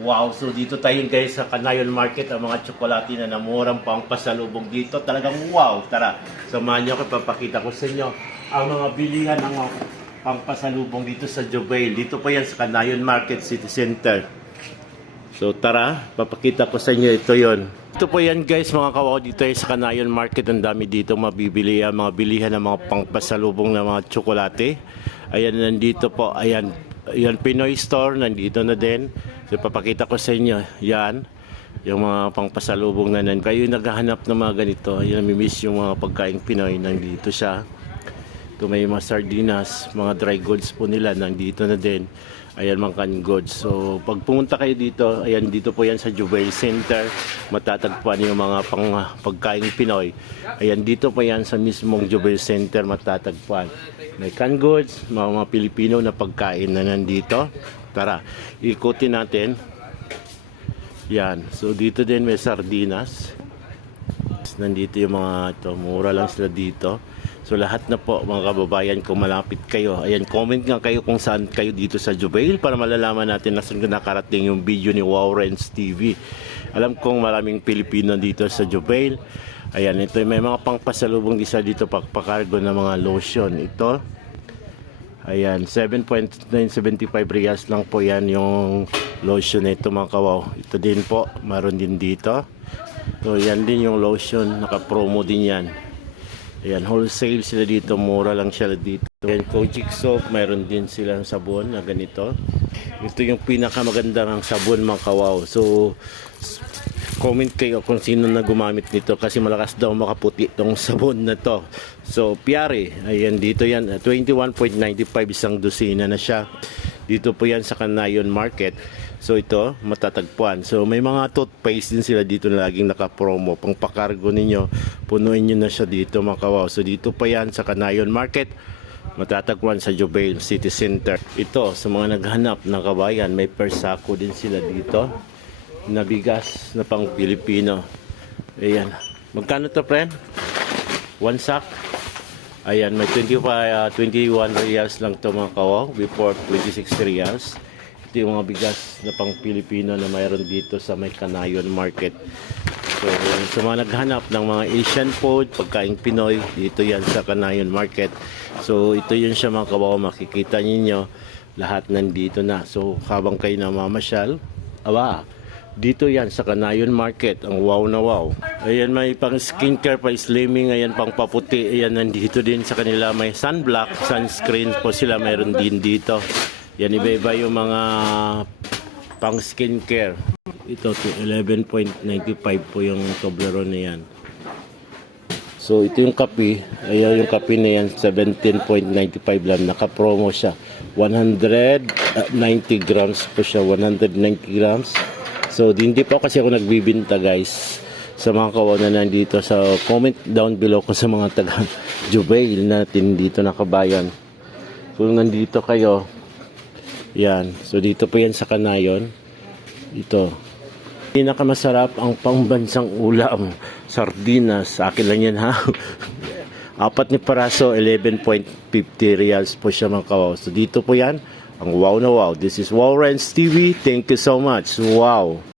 Wow, so dito tayo guys sa Canayon Market, ang mga tsokolate na namurang pang pasalubong dito. Talagang wow, tara, samahan niyo ako, papakita ko sa inyo ang mga bilihan ng mga pang pasalubong dito sa Jubail. Dito pa yan sa Canayon Market City Center. So tara, papakita ko sa inyo, ito yon. Ito po yan guys mga kawaw, dito ay sa Canayon Market. Ang dami dito mabibili, mga bilihan ng mga pang pasalubong na mga tsokolate. Ayan, nandito po, ayan. Yan, Pinoy Store, nandito na din. So, papakita ko sa inyo, yan, yung mga pangpasalubong na nan. Kayo naghahanap ng mga ganito, yan, namimiss yung mga pagkain Pinoy, nandito siya. Ito may mga sardinas, mga dry goods po nila, nandito na din. Ayan, mga canned goods. So, pag pumunta kayo dito, ayan, dito po yan sa Jubail Center, matatagpuan yung mga pagkain Pinoy. Ayan, dito po yan sa mismong Jubail Center, matatagpuan. May canned goods, mga Pilipino na pagkain na nandito. Tara, ikutin natin. Yan. So, dito din may sardinas. Nandito yung mga ito. Mura lang sila dito. So, lahat na po mga kababayan, kung malapit kayo. Ayan, comment nga kayo kung saan kayo dito sa Jubail para malalaman natin na saan nakarating yung video ni Wowrens TV. Alam kong maraming Pilipino dito sa Jubail. Ayan, ito may mga pangpasalubong isa dito, pagpakargo ng mga lotion. Ito, ayan, 7.975 reals lang po yan yung lotion na ito mga kawaw. Ito din po, maroon din dito. So, yan din yung lotion, naka-promo din yan. Ayan, wholesale sila dito, mura lang sila dito. Ayan, Kojic soap, mayroon din silang sabon na ganito. Ito yung pinakamagandang sabon mga kawaw. So, comment kayo kung sino na gumamit nito kasi malakas daw makaputi itong sabon na to. So, Piare, ayan, dito yan, 21.95 isang dosina na siya. Dito po yan sa Canayon Market. So, ito, matatagpuan. So, may mga toothpaste din sila dito na laging nakapromo. Pang pakargo ninyo, punuin nyo na siya dito mga kawaw. So, dito pa yan sa Canayon Market, matatagpuan sa Jubail City Center. Ito, sa mga naghanap ng kabayan, may persako din sila dito na bigas na pang Pilipino. Ayan. Magkano to, friend? One sack? Ayan, may 21 reals lang to mga kawaw. Before, 26 reals. Ito yung mga bigas na pang Pilipino na mayroon dito sa may Canayon Market. So, sa mga naghanap ng mga Asian food, pagkain Pinoy, dito yan sa Canayon Market. So, ito yun siya mga kawaw. Makikita ninyo, lahat nandito na. So, habang kayo namamasyal, dito yan sa Canayon Market, ang wow na wow. Ayan, may pang skincare, pa slimming, ayan pang paputi. Ayan, nandito din sa kanila may sunblock, sunscreen po sila, mayroon din dito. Yan, iba-iba yung mga pang skincare. Ito, 11.95 po yung Toblerone na yan. So, ito yung kape. Ayan, yung kape na yan, 17.95 lang. Naka-promo siya. 190 grams po siya, 190 grams. So, hindi po kasi ako nagbibinta guys sa mga kawaw na nandito. So, comment down below ko sa mga taga Jubail natin dito na kabayan. Kung nandito kayo, yan. So, dito po yan sa Canayon. Ito. Pinakamasarap ang pangbansang ulam. Sardinas. Akin lang yan ha. Apat ni paraso, 11.50 reals po siya mga kawaw. So, dito po yan. Ang wow na wow. This is Wowrens TV. Thank you so much. Wow.